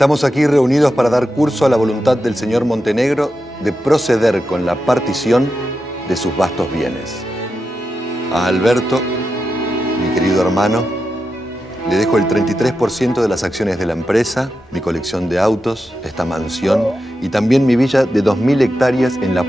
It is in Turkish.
Estamos aquí reunidos para dar curso a la voluntad del señor Montenegro de proceder con la partición de sus vastos bienes. A Alberto, mi querido hermano, le dejo el 33% de las acciones de la empresa, mi colección de autos, esta mansión y también mi villa de 2000 hectáreas en la